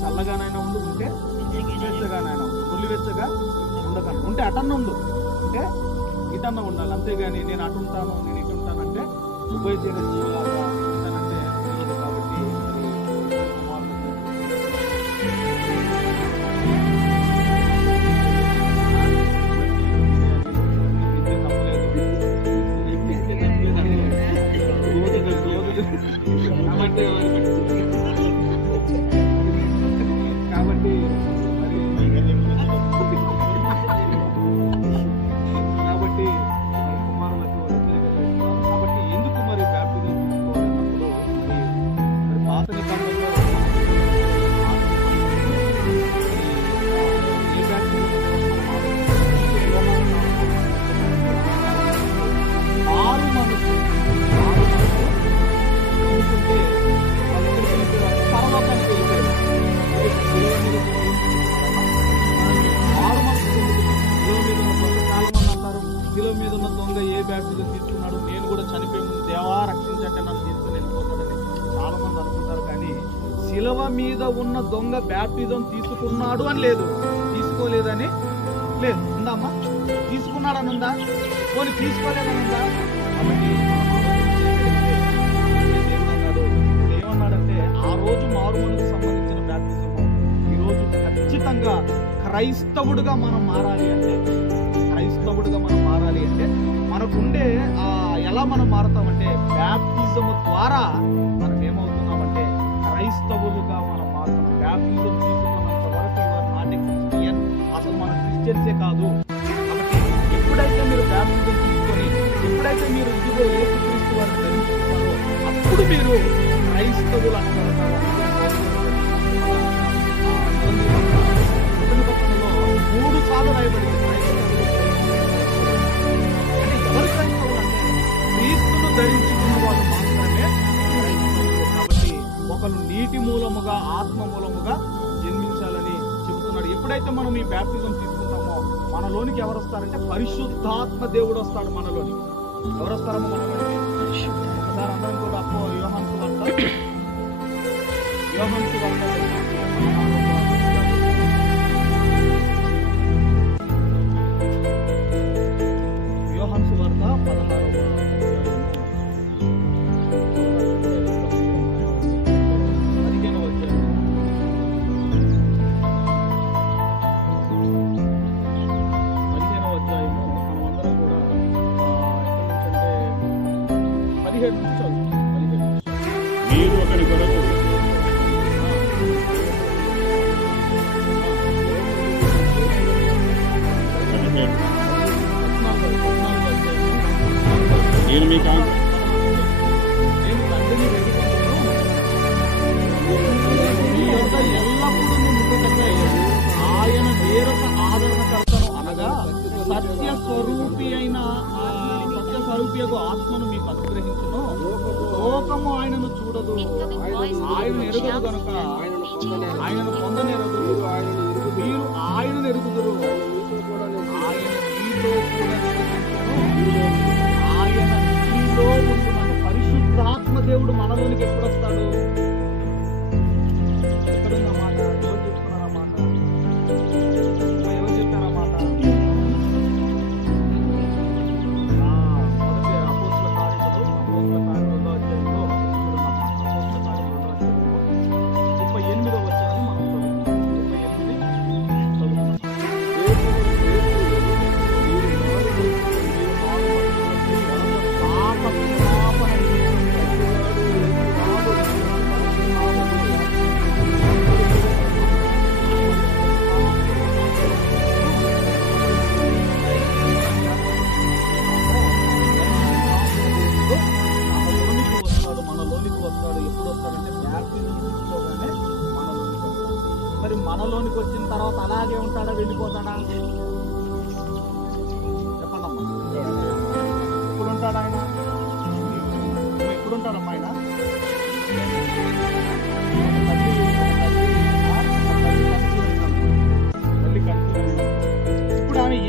చల్లగానైనా ఉండు, ఉంటే వెచ్చగానైనా ఉండు. ఉల్లివెచ్చగా ఉండకండి. ఉంటే అటన్న ఉండు, అంటే ఇటన్న ఉండాలి. అంతేగాని నేను అటు ఉంటాను నేను ఇటు ఉంటానంటే ఉభయచర్య జీవులాగా ఉంటానంటే కాబట్టి ఎందుకు మరి బ్యాప్టిజం తీసుకోవాలన్నప్పుడు మరి పాత నిబంధనలో ఏ బ్యాప్టిజం ఆరు మనసు ఎందుకంటే పరలోకానికి వెళ్ళిపోయారు. ఆరు మనసు శిలువ మీద ఉన్న దొంగ చాలా మంది అంటారు, శిలువ మీద ఉన్న దొంగ ఏ బ్యాప్టిజం తీసుకున్నాడు, నేను కూడా చనిపోయే ముందు దేవా రక్షించంటే నన్ను తీసుకుని వెళ్ళిపోతాడని చాలా మంది అనుకుంటారు. కానీ శిలువ మీద ఉన్న దొంగ బ్యాప్టిజం తీసుకున్నాడు అని లేదు, తీసుకోలేదని లేదు. ఉందా అమ్మా? తీసుకున్నాడని ఉందా? పోనీ తీసుకోలేదని ఉందా? కాబట్టి ఏమన్నాడంటే ఆ రోజు మారు మనకు సంబంధించిన బ్యాప్టిజము ఈరోజు ఖచ్చితంగా క్రైస్తవుడుగా మనం మారాలి అంటే, క్రైస్తవుడుగా మనం మారాలి అంటే మనకుండే ఎలా మనం మారుతామంటే బ్యాప్టిజము ద్వారా మనం ఏమవుతున్నామంటే క్రైస్తవులుగా మనం మారుతున్నాం. బ్యాప్టిజం తీసుకున్నంత వరకు ఇవాళ నాట్ ఏ క్రిస్టియన్, అసలు మన క్రిస్టియన్సే కాదు. కాబట్టి ఎప్పుడైతే మీరు బ్యాప్టిజం తీసుకొని ఎప్పుడైతే మీరు ఇదిగో యేసుక్రీస్తు వారిని ధరించుకున్నారో అప్పుడు మీరు క్రైస్తవులు అనబడతారు. 3 సార్లు రాయబడింది క్రైస్తవులు. అంటే ఎవరు క్రైస్తవులు అంటే క్రీస్తును ధరించుకున్న వాళ్ళు మాత్రమే క్రైస్తవులు. కాబట్టి ఒకరు నీటి మూలముగా ఆత్మ మూలముగా జన్మించాలని చెబుతున్నాడు. ఎప్పుడైతే మనం ఈ బ్యాప్టిజం తీసుకుంటామో మనలోనికి ఎవరు వస్తారంటే పరిశుద్ధాత్మ దేవుడు వస్తాడు మనలోనికి. ఎవరు వస్తారమ్మో మనలోనికి? ఒకసారి అందరం కూడా అప్పో యోహాను సువార్త యోహాను సువార్త యోహాను సువార్త 16వ అధ్యాయము మనమందరం కూడా ఎక్కడి నుంచి అంటే 17 నుంచి చదువుతాం. 17 మీరు ఒకరి కొరకు నేను మీకు నేను తండ్రిని వేడుకొందును, మీ యొద్ద ఎల్లప్పుడూ ఉండుటకై ఆయన వేరొక ఆదరణకర్తను అనగా సత్యస్వరూపియగు ఆత్మను మీకు అనుగ్రహించును. లోకము ఆయనను చూడదు, ఆయన ఎరుగదు కనుక ఆయనను పొందనెరదు. మీరు ఆయనను ఎరుగుదురు, ఆయన మీతో కూడా ఆయన మీలో ఉంటున్నాడు. పరిశుద్ధాత్మ దేవుడు మనలోనికి ఎప్పుడు వస్తాడు? ఎక్కడున్న మాట? ఎవరు చెప్తున్నారా మాట? ఎవరు చెప్పారా మాట? మొదటి అపోస్తల కార్యములు 2వ అధ్యాయంలో 38వ వచనం మనం చదువుతాం. 38 చదువుతాం.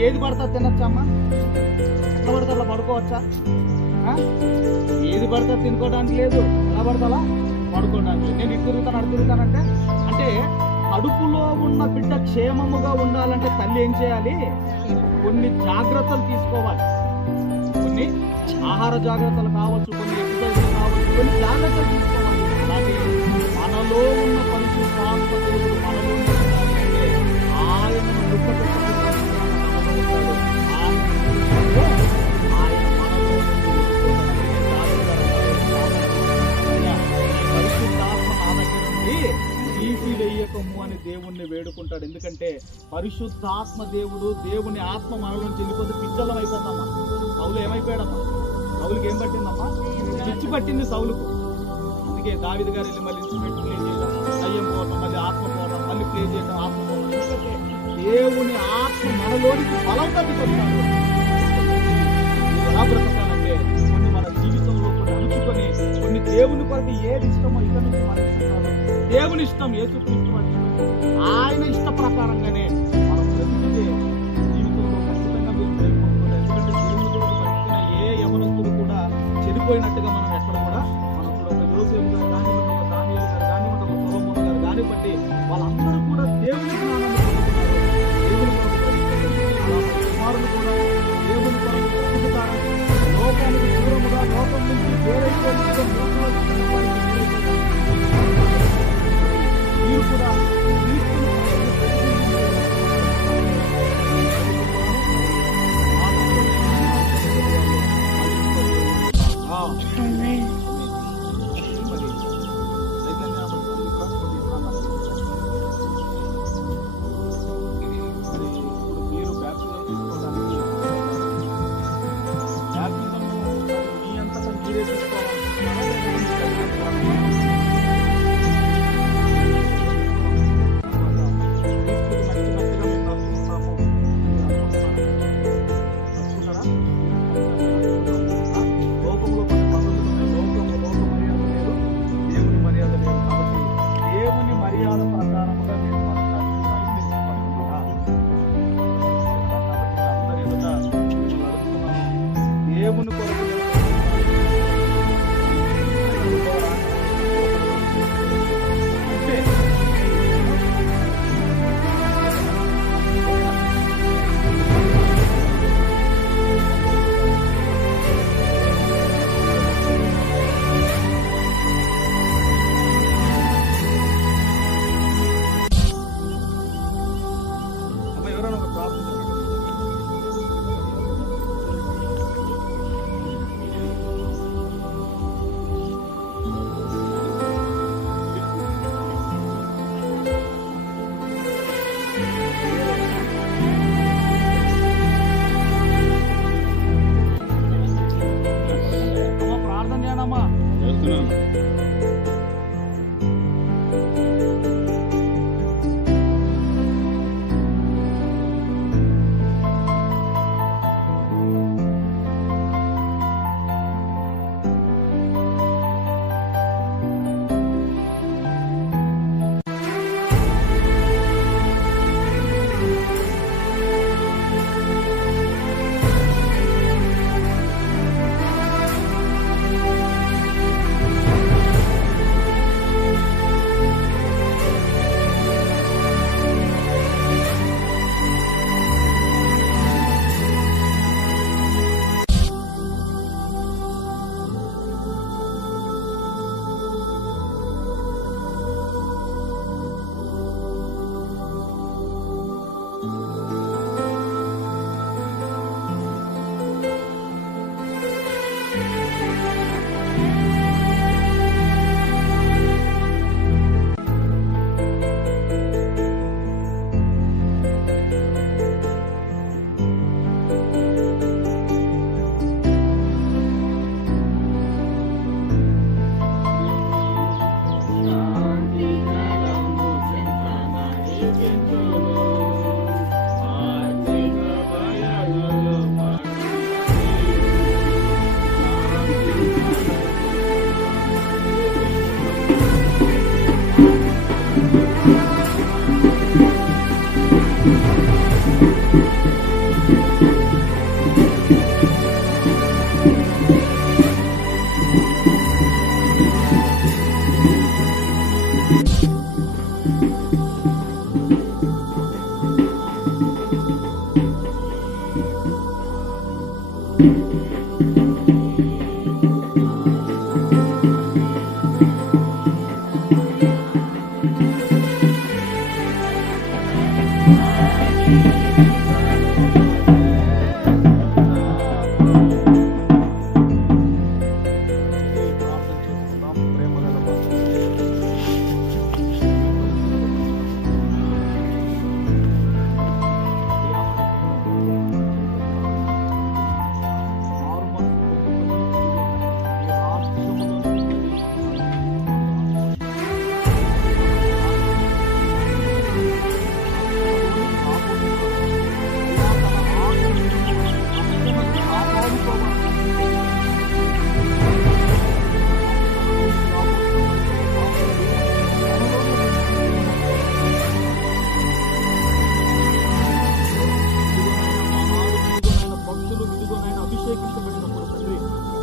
ఏది పడతా తినచ్చా అమ్మా? ఎట్లా పడతా అలా పడుకోవచ్చా? ఏది పడతా తినుకోవడానికి లేదు, ఎలా పడతా పడుకోవడానికి. నేను ఇటు తిరుగుతాను అటు తిరుగుతానంటే అంటే కడుపులో ఉన్న బిడ్డ క్షేమముగా ఉండాలంటే తల్లి ఏం చేయాలి? కొన్ని జాగ్రత్తలు తీసుకోవాలి. కొన్ని ఆహార జాగ్రత్తలు కావచ్చు, కొన్ని ఎక్సర్సైజులు కావచ్చు, కొన్ని జాగ్రత్తలు తీసుకోవాలి. అలాగే మనలో ఉన్న పరిశుద్ధాత్మ దేవుడు మనలో ఉండాలంటే ఆయనను దుఃఖపెట్టకుండా పరిశుద్ధాత్మ నా దగ్గర నుండి తీసివేయకము అని దేవుణ్ణి వేడుకుంటాడు. ఎందుకంటే పరిశుద్ధాత్మ దేవుని ఆత్మ మనలోంచి వెళ్ళిపోతే పిచ్చలం అయిపోతామా? సౌలు ఏమైపోయాడమ్మా? సౌలుకి ఏం పట్టిందమ్మా? పిచ్చి పట్టింది సౌలుకు. అందుకే దావీదు గారు వెళ్ళి మళ్ళీ ఇన్స్ట్రుమెంట్ ప్లే చేయడం, దయ్యం పోవడం, మళ్ళీ ఆత్మ పోవడం, మళ్ళీ ప్లే చేయడం, ఆత్మ పోవడం. ఎందుకంటే దేవుని ఆత్మ మనలోనికి బలం తగ్గిపోతాడు. ఎలా బ్రతకాలంటే కొన్ని మన జీవితంలో కొన్ని అణుచుకొని కొన్ని దేవుని కొరకు ఏది ఇష్టమో ఇక్కడ నుంచి మనకి దేవుని ఇష్టం, యేసుక్రీస్తు ఆయన ఇష్ట ప్రకారంగానే మనం బ్రతికితే జీవితంలో ఖచ్చితంగా మీరు చేయకపోతే. ఎందుకంటే దేవుని కొరకు బ్రతికిన ఏ యవనస్తుడు కూడా చెడిపోయినట్టుగా మనం ఎక్కడ కూడా మనం చూడ యోసేపు గారు కానివ్వండి, దానియేలు గారు కానివ్వండి, సొలొమోను గారు కానివ్వండి, వాళ్ళందరూ కూడా దేవుని జ్ఞానాన్ని పొందుతున్నారు. దేవుని కొరకు బ్రతికారు. కుమారులు కూడా దేవుని కొరకు బ్రతుకుతారు. లోకానికి దూరముగా లోకం నుంచి వేరైపోయి మీరు కూడా మీరు బ్యాప్టిజం తీసుకోవడానికి మీ అంతటా మీరే తీసుకోవాలి.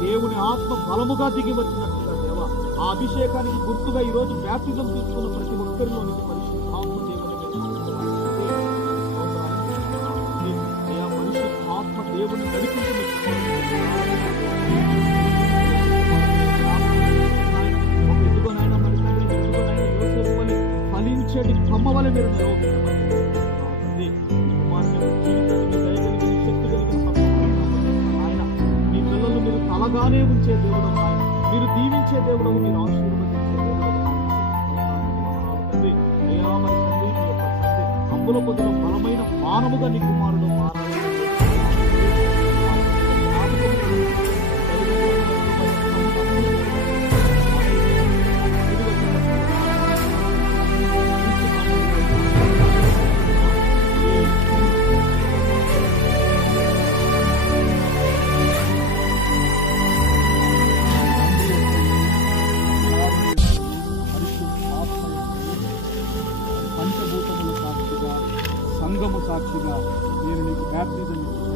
దేవుని ఆత్మ బలముగా దిగి వచ్చినట్టుగా దేవ ఆ అభిషేకానికి గుర్తుగా ఈ రోజు బ్యాప్టిజం తీసుకున్న ప్రతి ఒక్కరిలోనికి పరిశుద్ధాత్మ పరిశుద్ధాత్మ దేవుని నడిపించిన ఎదుగునైనా మరి ఎదుగునైనా యోసేపు వలె ఫలించేటి కొమ్మ వలె మీరు నిలవబెట్టమని శక్తి కలిగిన ఆయన మీ పిల్లలు మీరు తలగానే ఉంచే దేవుడు ఆయన మీరు దీవించే దేవుడు మీరు ఆశీర్వదించే దేవుడు తండ్రి అయ్యా మరి తండ్రి మీ యొక్క తండ్రి అమ్ముల పొద్దులో బలమైన మానవుగా నీ కుమారుడు మారాలి పంచభూతముల సాక్షిగా సంఘము సాక్షిగా నేను నీకు బ్యాప్టిజం పాట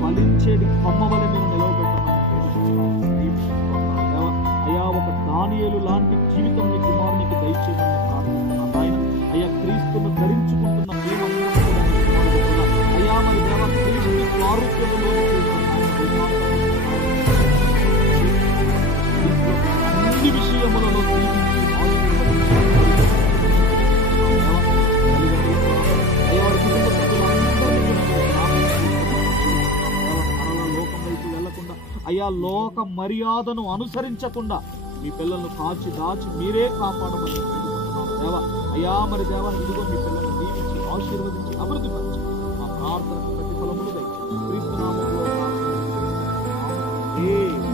ఫలించేది కొమ్మ వలె మీరు నిలవబెట్టమని అయ్యా ఒక దానియేలు లాంటి జీవితం నీ కుమారునికి దయచేయమని ప్రార్థిస్తున్నాను. లోక మర్యాదను అనుసరించకుండా మీ పిల్లలను కాచి దాచి మీరే కాపాడమని వేడుకుంటున్నాను దేవా. అయ్యా మరి దేవా, ఇదిగో మీ పిల్లలను దీవించి ఆశీర్వదించి అభివృద్ధిపరచు. మా ప్రార్థనకు ప్రతిఫలములు దయచేయండి. క్రీస్తు నామములో ప్రార్థన. ఆమేన్.